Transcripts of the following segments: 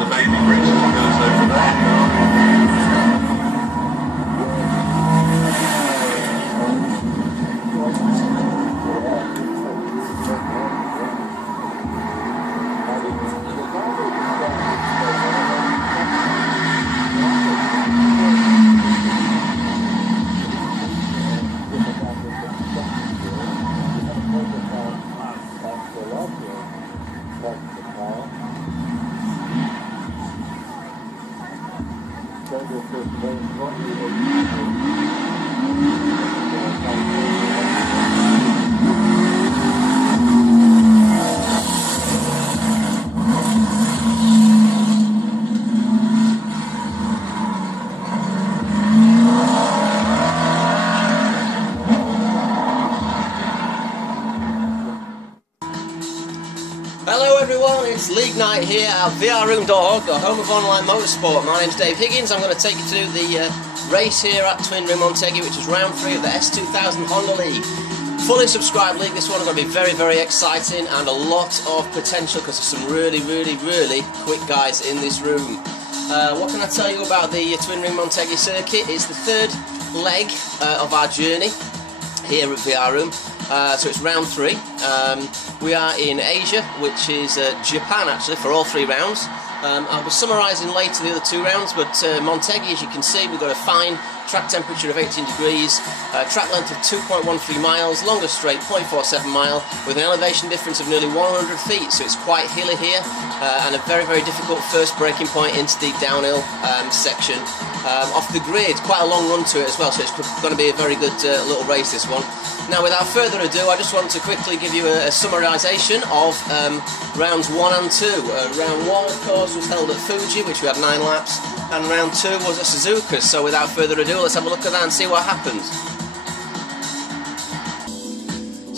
the baby bridge that goes over there. Hello everyone, it's League Night here at VRroom.org, the home of online motorsport. My name's Dave Higgins. I'm going to take you to the race here at Twin Ring Monteghi, which is round 3 of the S2000 Honda League. Fully subscribed league. This one is going to be very, very exciting and a lot of potential because there's some really quick guys in this room. What can I tell you about the Twin Ring Monteghi circuit? It's the third leg of our journey here at VRroom. So it's round 3. We are in Asia, which is Japan actually, for all 3 rounds. I'll be summarising later the other 2 rounds, but Monteghi, as you can see, we've got a fine track temperature of 18 degrees, track length of 2.13 miles, longest straight 0.47 mile, with an elevation difference of nearly 100 feet, so it's quite hilly here, and a very difficult first braking point into the downhill section. Off the grid, quite a long run to it as well, so it's going to be a very good little race, this one. Now, without further ado, I just want to quickly give you a summarisation of rounds 1 and 2. Round 1, of course, was held at Fuji, which we had 9 laps, and round 2 was at Suzuka. So without further ado, let's have a look at that and see what happened.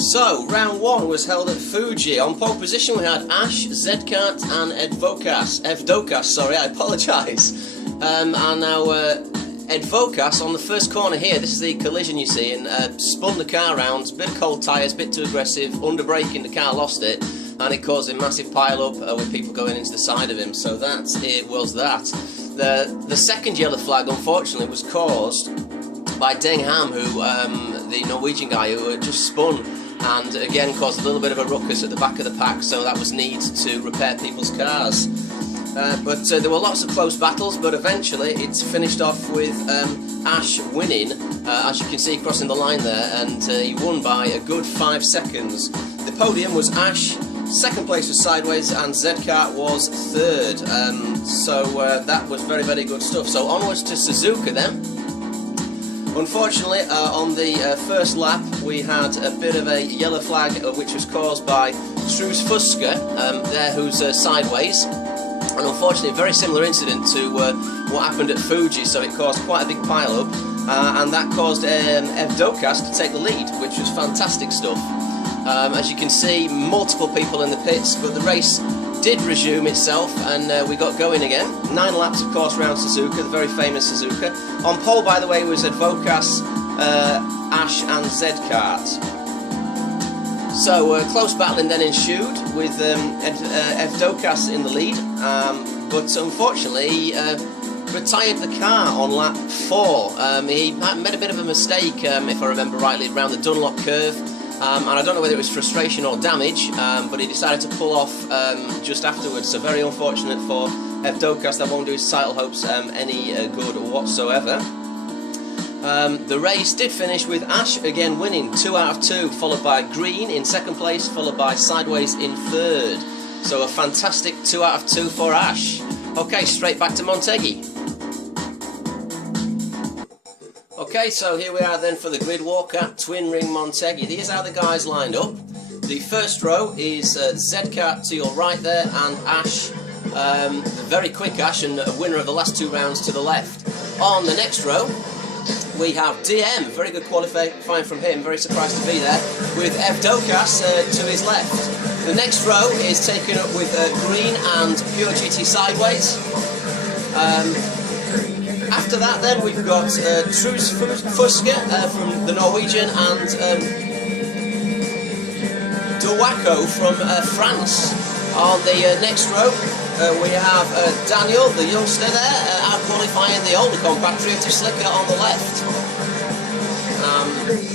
So, round 1 was held at Fuji. On pole position we had Ash, Zedkart and Evdokas, sorry, I apologise. And now Evdokas on the first corner here, this is the collision you see, and spun the car around, bit of cold tyres, bit too aggressive, under braking, the car lost it, and it caused a massive pile up with people going into the side of him, so it was that. The second yellow flag, unfortunately, was caused by Deng Ham, who, the Norwegian guy who had just spun, and again caused a little bit of a ruckus at the back of the pack, so that was need to repair people's cars. But there were lots of close battles, but eventually it's finished off with Ash winning, as you can see crossing the line there, and he won by a good 5 seconds. The podium was Ash, second place was Sideways, and Zedkart was third, so that was very good stuff. So onwards to Suzuka then. Unfortunately, on the first lap we had a bit of a yellow flag, which was caused by Truls Fusker, there who's Sideways. And unfortunately, a very similar incident to what happened at Fuji, so it caused quite a big pile-up, and that caused Evdokas to take the lead, which was fantastic stuff. As you can see, multiple people in the pits, but the race did resume itself, and we got going again. 9 laps, of course, round Suzuka, the very famous Suzuka. On pole, by the way, was Evdokas, Ash and Zedkart. So close battling then ensued with Evdokas in the lead, but unfortunately he retired the car on lap 4. He made a bit of a mistake, if I remember rightly, around the Dunlop curve, and I don't know whether it was frustration or damage, but he decided to pull off just afterwards, so very unfortunate for Evdokas. That won't do his title hopes any good whatsoever. The race did finish with Ash again winning 2 out of 2, followed by Green in second place, followed by Sideways in third. So a fantastic 2 out of 2 for Ash. Okay, straight back to Monteghi. Okay, so here we are then for the grid walk at Twin Ring Monteghi. Here's how the guys lined up. The first row is Zedkart to your right there, and Ash, very quick Ash, and a winner of the last 2 rounds to the left. On the next row, we have DM, very good qualifying from him, very surprised to be there, with Evdokas to his left. The next row is taken up with Green and Pure GT Sideways. After that then we've got Truls Fusker from the Norwegian, and Dewako from France. On the next row we have Daniel, the youngster there, out-qualifying the older compatriot of Slicker on the left.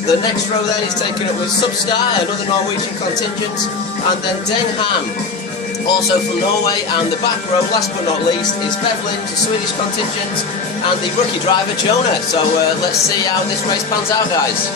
The next row then is taken up with Substar, another Norwegian contingent, and then Deng Ham, also from Norway, and the back row, last but not least, is Bevlin, the Swedish contingent, and the rookie driver Jonah. So let's see how this race pans out, guys.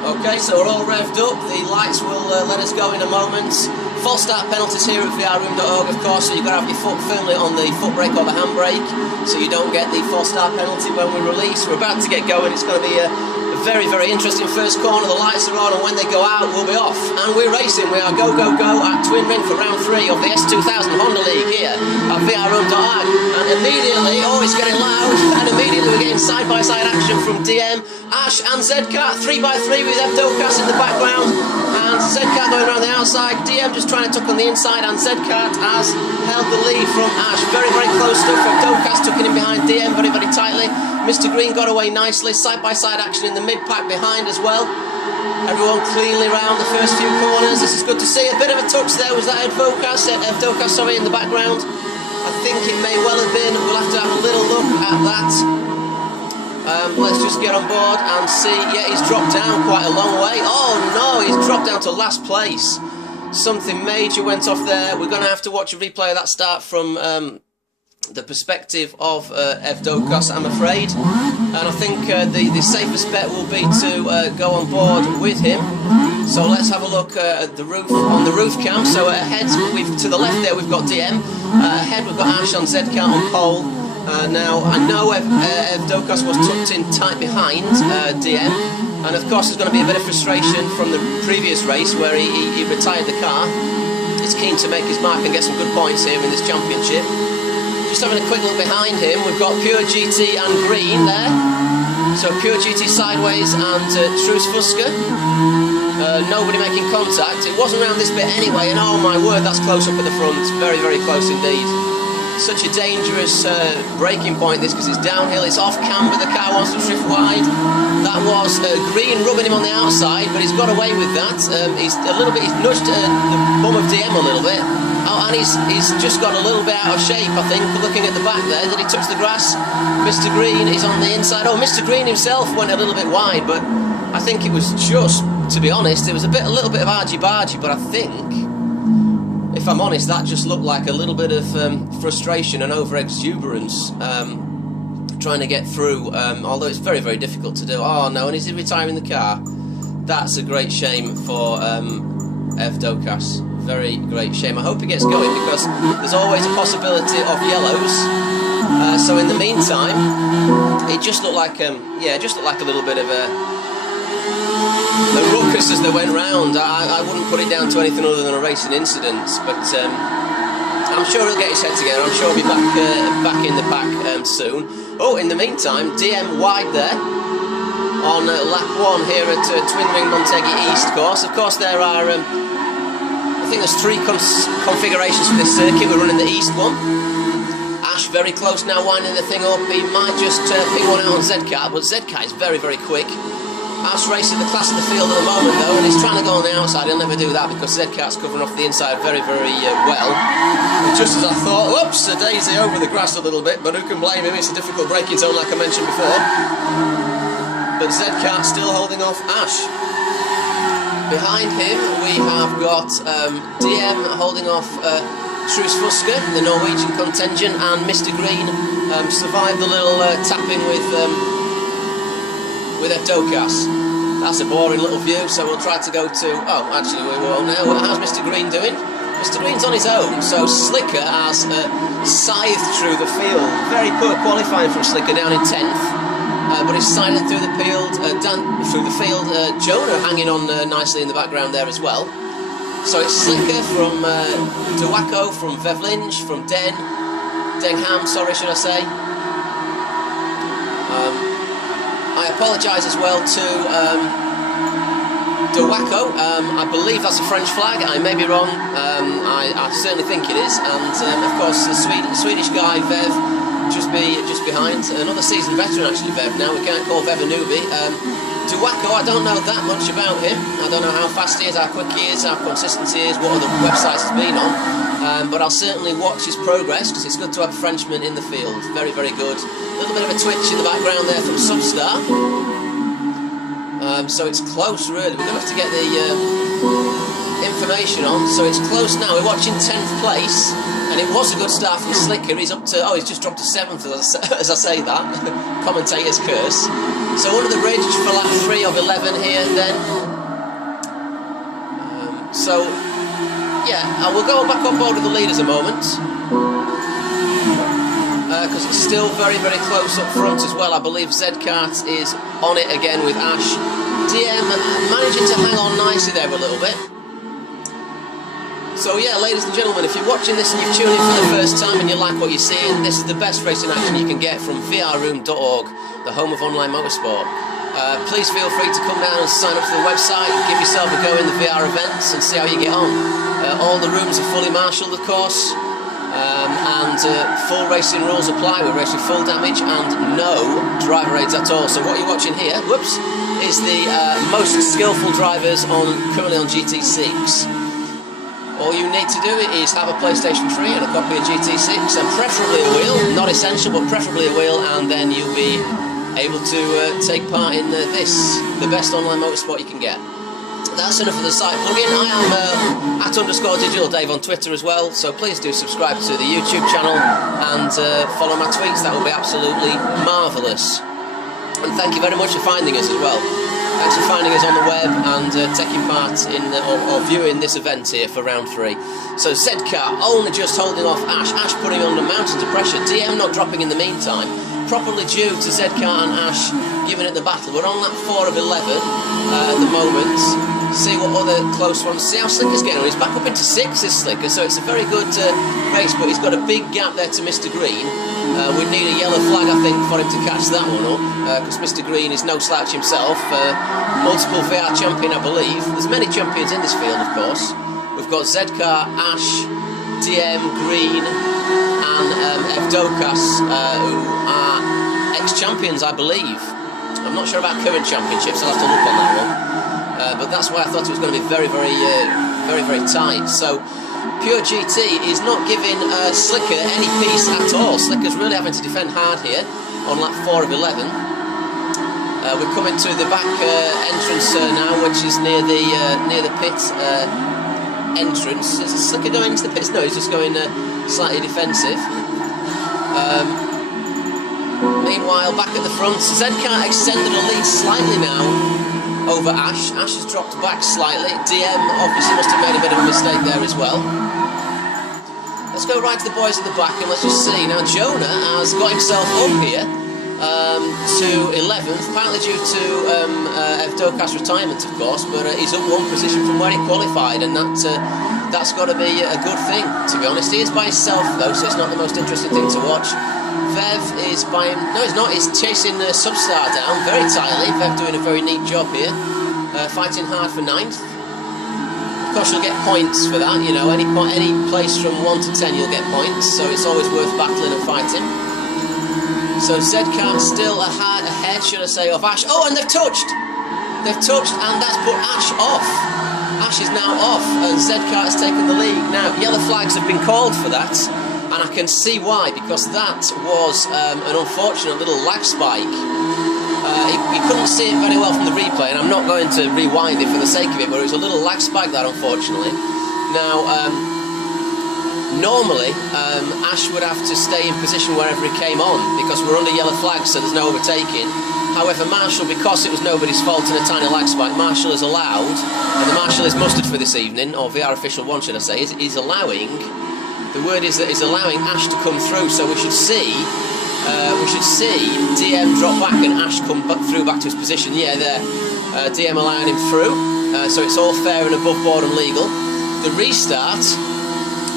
Okay, so we're all revved up, the lights will let us go in a moment. False start penalties here at vrroom.org, of course, so you've got to have your foot firmly on the foot brake or the handbrake, so you don't get the false start penalty when we release. We're about to get going. It's going to be a very, very interesting first corner. The lights are on, and when they go out, we'll be off. And we're racing. We are go, go, go at Twin Ring for round 3 of the S2000 Honda League here at vrroom.org. And immediately, oh, it's getting loud, and immediately we're getting side-by-side action from DM, Ash and Zedcat, 3x3 with Evdokas in the background, and Zedcat going around the outside, DM just trying to tuck on the inside, and Zedcat has held the lead from Ash. Very, very close stuff. Evdokas tucking in behind DM very, very tightly. Mr. Green got away nicely, side-by-side action in the mid-pack behind as well. Everyone cleanly round the first few corners. This is good to see. A bit of a touch there. Was that Evdokas, sorry, in the background? I think it may well have been. We'll have to have a little look at that. Let's just get on board and see. Yeah, he's dropped down quite a long way. Oh no, he's dropped down to last place. Something major went off there. We're going to have to watch a replay of that start from the perspective of Evdokas, I'm afraid. And I think the safest bet will be to go on board with him. So let's have a look at the roof, on the roof cam. So ahead, to the left there, we've got DM. Ahead, we've got Ash on Zedcat on pole. Now, I know Evdokas was tucked in tight behind DM, and of course there's going to be a bit of frustration from the previous race where he retired the car. He's keen to make his mark and get some good points here in this championship. Just having a quick look behind him, we've got Pure GT and Green there. So Pure GT sideways and Truce Fuska. Nobody making contact. It wasn't around this bit anyway, and oh my word, that's close up at the front. Very, very close indeed. Such a dangerous braking point this, because it's downhill, it's off camber, the car wants to drift wide. That was Green rubbing him on the outside, but he's got away with that. He's nudged the bum of DM a little bit. Oh, and he's just got a little bit out of shape, I think, looking at the back there. Did he touch the grass? Mr. Green is on the inside. Oh, Mr. Green himself went a little bit wide, but I think it was just, to be honest, it was a little bit of argy-bargy, but I think, if I'm honest, that just looked like a little bit of frustration and over-exuberance trying to get through, although it's very, very difficult to do. Oh no, and is he retiring the car? That's a great shame for Evdokas. Very great shame. I hope he gets going, because there's always a possibility of yellows. So in the meantime, it just looked like, yeah, it just looked like a little bit of a ruckus as they went round. I wouldn't put it down to anything other than a racing incident, but I'm sure he'll get his head together. I'm sure he'll be back in the pack soon. Oh, in the meantime, DM wide there on lap 1 here at Twin Ring Montegi East course. Of course, there are, I think there's 3 configurations for this circuit. We're running the east one. Ash very close now, winding the thing up. He might just ping one out on Zedcat, but Zedcat is very, very quick. Ash racing the class of the field at the moment though, and he's trying to go on the outside. He'll never do that, because Zedcat's covering off the inside very, very well. And just as I thought, whoops, a daisy over the grass a little bit, but who can blame him? It's a difficult braking zone like I mentioned before. But Zedcat still holding off Ash. Behind him we have got DM holding off Truce Fuska, the Norwegian contingent, and Mr. Green survived the little tapping with Evdokas. That's a boring little view, so we'll try to go to... Oh, actually we won't now. How's Mr. Green doing? Mr. Green's on his own, so Slicker has scythed through the field. Very poor qualifying from Slicker, down in 10th. But he's sided through the field. Jonah hanging on nicely in the background there as well. So it's Slicker from Dewako, from Vevlinge, from Dengham, sorry, should I say. I apologise as well to Dewako. I believe that's a French flag. I may be wrong. I certainly think it is. And of course, the Swedish guy Vev just behind. Another seasoned veteran actually, Vev. Now we can't call Vev a newbie. Duaco, I don't know that much about him. I don't know how fast he is, how quick he is, how consistent he is, what other websites he's been on. But I'll certainly watch his progress, because it's good to have a Frenchman in the field. Very, very good. A little bit of a twitch in the background there from Substar. So it's close, really. We're going to have to get the information on. So it's close now. We're watching 10th place, and it was a good start from Slicker. He's up to, he's just dropped to 7th as I say that. Commentator's curse. So under the bridge for lap 3 of 11 here then. Yeah, I will go back on board with the leaders a moment. Because it's still very, very close up front as well. I believe Zkart is on it again with Ash. DM managing to hang on nicely there a little bit. So yeah, ladies and gentlemen, if you're watching this and you've tuned in for the first time and you like what you're seeing, this is the best racing action you can get from vrroom.org, the home of online motorsport. Please feel free to come down and sign up to the website, give yourself a go in the VR events and see how you get on. All the rooms are fully marshalled, of course. And full racing rules apply. We're racing full damage and no driver aids at all. So what you're watching here, whoops, is the most skillful drivers currently on GT6. All you need to do is have a PlayStation 3 and a copy of GT6 and preferably a wheel, not essential but preferably a wheel, and then you'll be able to take part in the best online motorsport you can get. That's enough of the site plugin. I am @_digitaldave on Twitter as well, so please do subscribe to the YouTube channel and follow my tweets. That will be absolutely marvellous. And thank you very much for finding us as well. Thanks for finding us on the web and taking part in or viewing this event here for round 3. So Zkart only just holding off Ash. Ash putting on the mountains of pressure. DM not dropping in the meantime. Properly due to Zkart and Ash giving it the battle. We're on lap 4 of 11 at the moment. See what other close ones. See how Slicker's getting on. He's back up into 6th, this Slicker, so it's a very good race, but he's got a big gap there to Mr. Green. We need a yellow flag, I think, for him to catch that one up, because Mr. Green is no slouch himself. Multiple VR champion, I believe. There's many champions in this field, of course. We've got Zkart, Ash, DM, Green, and Evdokas, who are ex-champions, I believe. I'm not sure about current championships, I'll have to look on that one. But that's why I thought it was going to be very, very tight. So Pure GT is not giving Slicker any peace at all. Slicker's really having to defend hard here on lap 4 of 11. We're coming to the back entrance now, which is near the pit entrance. Is Slicker going into the pits? No, he's just going slightly defensive. Meanwhile, back at the front, Zkart extended a lead slightly now over Ash. Ash has dropped back slightly. DM obviously must have made a bit of a mistake there as well. Let's go right to the boys at the back and let's just see. Now Jonah has got himself up here to 11th, partly due to Evdokas' retirement, of course, but he's up 1 position from where he qualified, and that's got to be a good thing, to be honest. He is by himself though, so it's not the most interesting thing to watch. Vev is by him. No, he's not. He's chasing Substar down very tightly. Vev doing a very neat job here, fighting hard for 9th. Of course, you'll get points for that. You know, any place from 1 to 10, you'll get points. So it's always worth battling and fighting. So Zkart still ahead, should I say, of Ash. Oh, and they've touched. They've touched, and that's put Ash off. Ash is now off, and Zkart has taken the lead. Now, yellow flags have been called for that. And I can see why, because that was an unfortunate little lag spike. You couldn't see it very well from the replay, and I'm not going to rewind it for the sake of it, but it was a little lag spike that, unfortunately. Now, normally, Ash would have to stay in position wherever he came on, because we're under yellow flags, so there's no overtaking. However, Marshall, because it was nobody's fault in a tiny lag spike, Marshall is allowed, and the Marshall is mustered for this evening, or VR Official 1, should I say, is allowing... The word is that it's allowing Ash to come through, so we should see DM drop back and Ash come through back to his position. Yeah, there, DM allowing him through, so it's all fair and above board and legal. The restart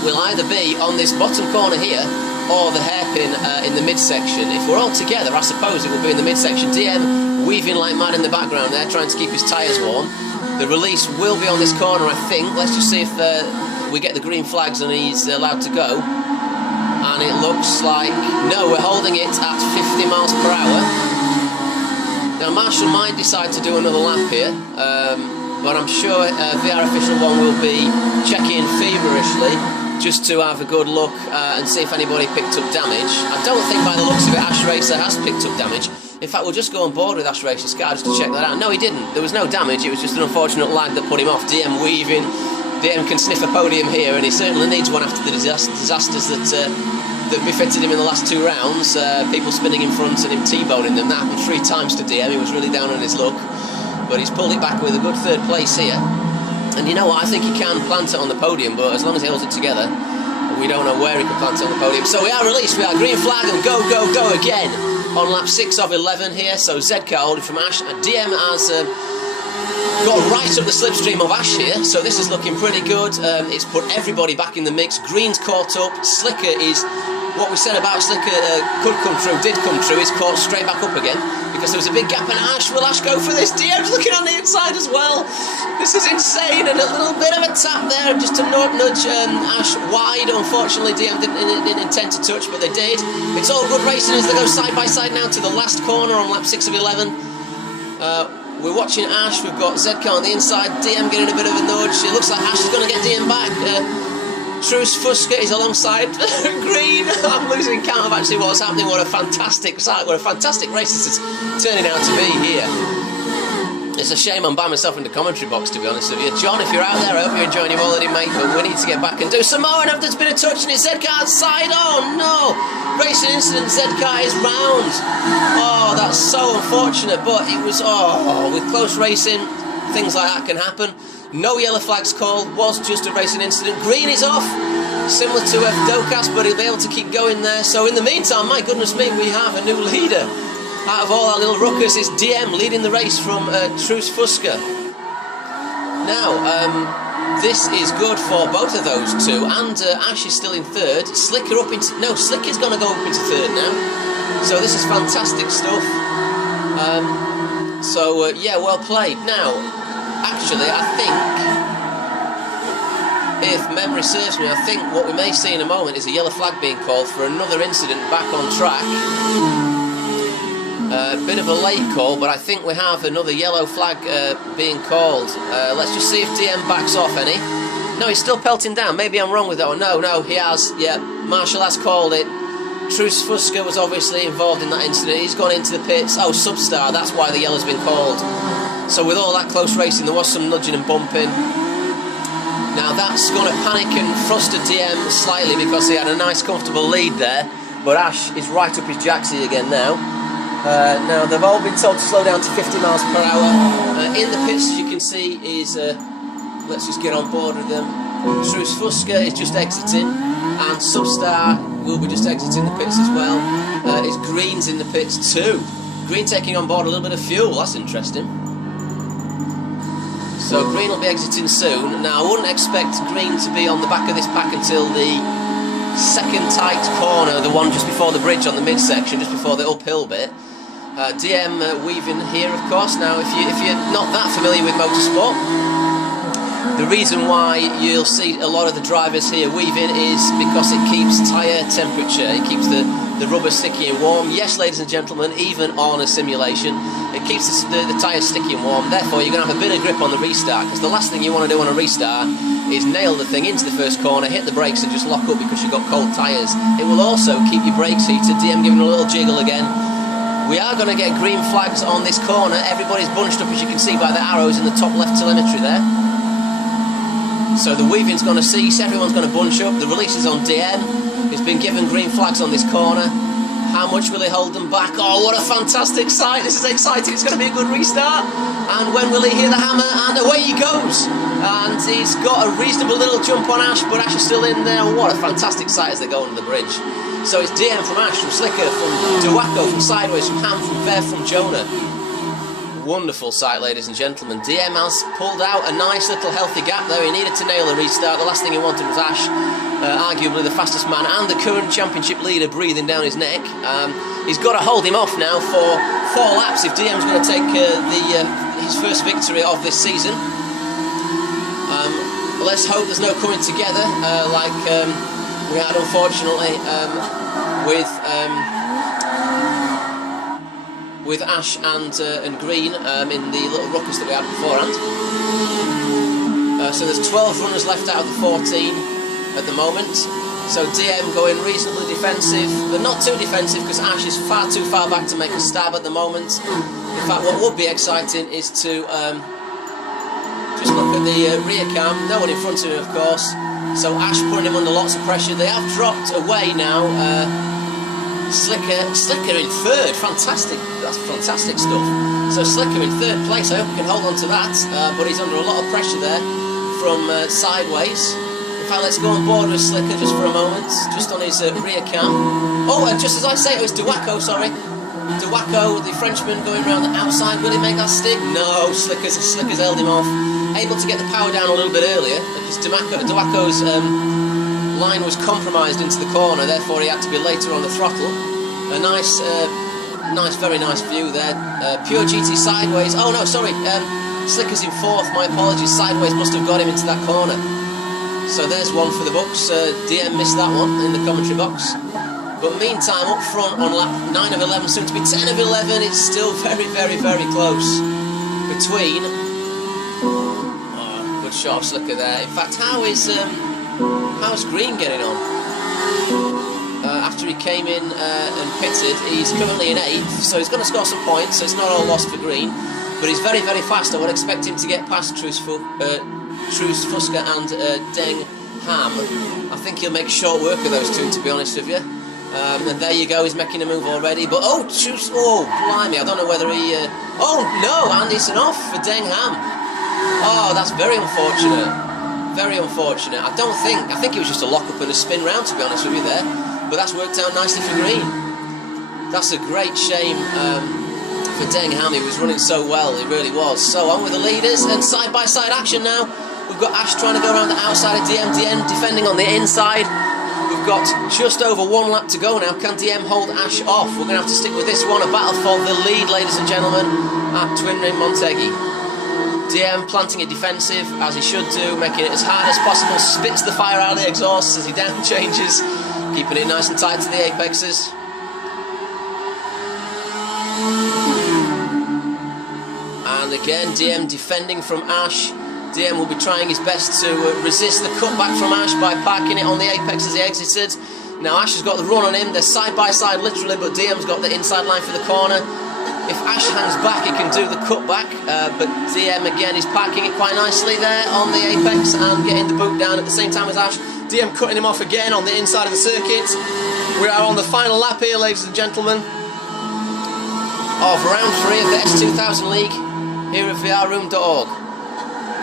will either be on this bottom corner here or the hairpin in the midsection. If we're all together, I suppose it will be in the midsection. DM weaving like mad in the background there, trying to keep his tyres warm. The release will be on this corner, I think. Let's just see if we get the green flags and he's allowed to go. And it looks like... No, we're holding it at 50 miles per hour. Now Marshall might decide to do another lap here, but I'm sure VR Official 1 will be checking feverishly just to have a good look and see if anybody picked up damage. I don't think by the looks of it Ash Racer has picked up damage. In fact, we'll just go on board with Ash Racer's car just to check that out. No, he didn't. There was no damage. It was just an unfortunate lag that put him off. DM weaving. DM can sniff a podium here, and he certainly needs one after the disasters that befitted him in the last 2 rounds. People spinning in front and him T-boning them. That happened 3 times to DM. He was really down on his luck. But he's pulled it back with a good 3rd place here. And you know what? I think he can plant it on the podium, but as long as he holds it together, we don't know where he can plant it on the podium. So we are released. We are green flag and go, go, go again. On lap 6 of 11 here, so Zedcar holding from Ash, and DM has got right up the slipstream of Ash here, so this is looking pretty good. It's put everybody back in the mix. Green's caught up. Slicker is, what we said about Slicker could come true, did come true. He's caught straight back up again because there was a big gap in Ash. Will Ash go for this? DM's looking on the inside as well. This is insane, and a little bit of a tap there just to nudge Ash wide. Unfortunately, DM didn't intend to touch, but they did. It's all good racing as they go side by side now to the last corner on lap 6 of 11. We're watching Ash. We've got Zedcar on the inside. DM getting a bit of a nudge. It looks like Ash is going to get DM back. Truce Fuska is alongside Green. I'm losing count of actually what's happening. What a fantastic sight. What a fantastic race this is turning out to be here. It's a shame I'm by myself in the commentary box, to be honest with you. John, if you're out there, I hope you're enjoying your holiday, mate, but we need to get back and do some more. And there's been a touch and it's Zedcar's side. Oh, no. Racing incident, Zedcar is round. Oh, that's so unfortunate, but it was, with close racing, things like that can happen. No yellow flags called, was just a racing incident. Green is off, similar to Evdokas, but he'll be able to keep going there. So in the meantime, my goodness me, we have a new leader. Out of all our little ruckers, it's DM leading the race from Truce Fuska. Now, this is good for both of those two, and Ash is still in 3rd. Slicker up into... No, Slicker's going to go up into 3rd now. So this is fantastic stuff. Yeah, well played. Now, actually, I think, if memory serves me, I think what we may see in a moment is a yellow flag being called for another incident back on track. A bit of a late call, but I think we have another yellow flag being called. Let's just see if DM backs off any. No, he's still pelting down. Maybe I'm wrong with that one. No, he has. Yeah, Marshall has called it. Truce Fuska was obviously involved in that incident. He's gone into the pits. Oh, Substar, that's why the yellow's been called. So with all that close racing, there was some nudging and bumping. Now that's going to panic and frustrate DM slightly because he had a nice comfortable lead there. But Ash is right up his jacksy again now. Now they've all been told to slow down to 50 miles per hour. In the pits, as you can see, is let's just get on board with them. Truce Fuska is just exiting, and Substar will be just exiting the pits as well. Is Green's in the pits too. Green taking on board a little bit of fuel. That's interesting. So Green will be exiting soon. Now I wouldn't expect Green to be on the back of this pack until the 2nd tight corner, the one just before the bridge on the midsection, just before the uphill bit. DM weaving here, of course. Now, if you're not that familiar with motorsport, the reason why you'll see a lot of the drivers here weaving is because it keeps tyre temperature, it keeps the rubber sticky and warm. Yes, ladies and gentlemen, even on a simulation, it keeps the tyres sticky and warm. Therefore, you're going to have a bit of grip on the restart, because the last thing you want to do on a restart is nail the thing into the first corner, hit the brakes and just lock up because you've got cold tyres. It will also keep your brakes heated. DM giving a little jiggle again. We are going to get green flags on this corner. Everybody's bunched up, as you can see by the arrows in the top left telemetry there. So the weaving's going to cease, everyone's going to bunch up. The release is on DM. He's been given green flags on this corner. How much will he hold them back? Oh, what a fantastic sight. This is exciting. It's going to be a good restart. And when will he hear the hammer? And away he goes. And he's got a reasonable little jump on Ash, but Ash is still in there. What a fantastic sight as they go under the bridge. So it's DM from Ash, from Slicker, from Duaco, from Sideways, from Ham, from Bear, from Jonah. Wonderful sight, ladies and gentlemen. DM has pulled out a nice little healthy gap there. He needed to nail a restart. The last thing he wanted was Ash, arguably the fastest man and the current championship leader, breathing down his neck. He's got to hold him off now for 4 laps if DM's going to take his first victory of this season. Let's hope there's no coming together like we had, unfortunately, with with Ash and Green in the little ruckus that we had beforehand. So there's 12 runners left out of the 14 at the moment. So DM going reasonably defensive, but not too defensive because Ash is far too far back to make a stab at the moment. In fact, what would be exciting is to just look at the rear cam. No one in front of him, of course. So Ash putting him under lots of pressure. They have dropped away now. Slicker in third. Fantastic. That's fantastic stuff. So Slicker in third place. I hope he can hold on to that. But he's under a lot of pressure there from sideways. In fact, let's go on board with Slicker just for a moment. Just on his rear cam. Oh, and just as I say, it was Dewacko, sorry. Dewacko, the Frenchman, going around the outside. Will he make that stick? No, Slicker's held him off. Able to get the power down a little bit earlier because Dewacko's line was compromised into the corner, therefore he had to be later on the throttle. A nice, very nice view there. Pure GT sideways. Oh no, sorry. Slicker's in fourth. My apologies. Sideways must have got him into that corner. So there's one for the books. DM missed that one in the commentary box. But meantime, up front on lap 9 of 11, soon to be 10 of 11, it's still very, very, very close between. Oh, good shot of Slicker there. In fact, how's Green getting on? After he came in and pitted, he's currently in 8th, so he's going to score some points, so it's not all lost for Green. But he's very, very fast. I would expect him to get past Truus Fuska and Deng Ham. I think he'll make short work of those two, to be honest with you. And there you go, he's making a move already. But oh, blimey, I don't know whether he... oh no, and it's an off for Deng Ham. Oh, that's very unfortunate. Very unfortunate. I think it was just a lock-up and a spin round, to be honest with you there. But that's worked out nicely for Green. That's a great shame for Deng Ham. He was running so well, he really was. So on with the leaders, and side-by-side action now. We've got Ash trying to go around the outside of DM defending on the inside. We've got just over 1 lap to go now. Can DM hold Ash off? We're going to have to stick with this one. A battle for the lead, ladies and gentlemen, at Twin Ring Montegui. DM planting it defensive, as he should do, making it as hard as possible, spits the fire out of the exhausts as he down changes, keeping it nice and tight to the apexes. And again, DM defending from Ash. DM will be trying his best to resist the cutback from Ash by parking it on the apex as he exited. Now Ash has got the run on him, they're side by side literally, but DM's got the inside line for the corner. If Ash hangs back, he can do the cutback, but DM again is parking it quite nicely there on the apex and getting the boot down at the same time as Ash. DM cutting him off again on the inside of the circuit. We are on the final lap here, ladies and gentlemen, of round 3 of the S2000 League here at VRroom.org.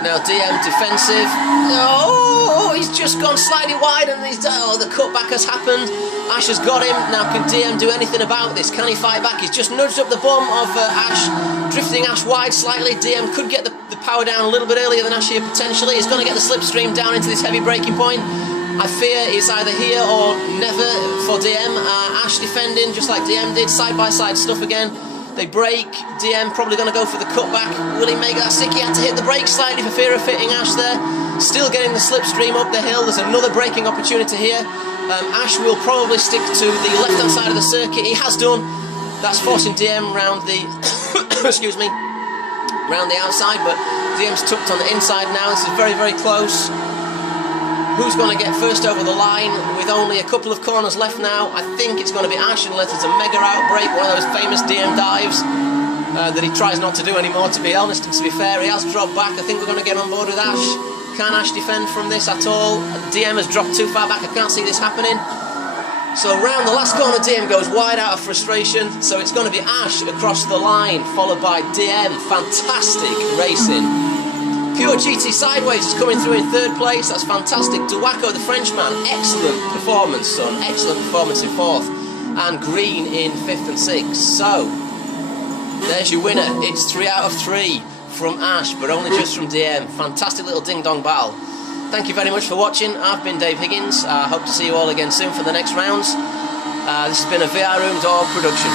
Now DM defensive. Oh, he's just gone slightly wide and the cutback has happened. Ash has got him. Now can DM do anything about this? Can he fight back? He's just nudged up the bum of Ash, drifting Ash wide slightly. DM could get the power down a little bit earlier than Ash here potentially. He's going to get the slipstream down into this heavy braking point. I fear it's either here or never for DM. Ash defending just like DM did, side by side stuff again. They brake, DM probably going to go for the cutback. Will he make that stick? He had to hit the brake slightly for fear of hitting Ash there. Still getting the slipstream up the hill. There's another braking opportunity here. Ash will probably stick to the left-hand side of the circuit. He has done. That's forcing DM round the... excuse me. Round the outside, but DM's tucked on the inside now. This is very, very close. Who's going to get first over the line with only a couple of corners left now? I think it's going to be Ash unless it's a mega outbreak, one of those famous DM dives that he tries not to do anymore, to be honest, and to be fair, he has dropped back. I think we're going to get on board with Ash. Can Ash defend from this at all? DM has dropped too far back, I can't see this happening. So round the last corner, DM goes wide out of frustration, so it's going to be Ash across the line, followed by DM. Fantastic racing. Pure GT Sideways is coming through in 3rd place. That's fantastic. Dewacko, the Frenchman, excellent performance, son. Excellent performance in 4th. And Green in 5th and 6th. So, there's your winner. It's 3 out of 3 from Ash, but only just from DM. Fantastic little ding-dong battle. Thank you very much for watching. I've been Dave Higgins. I hope to see you all again soon for the next rounds. This has been a VRroom.org production.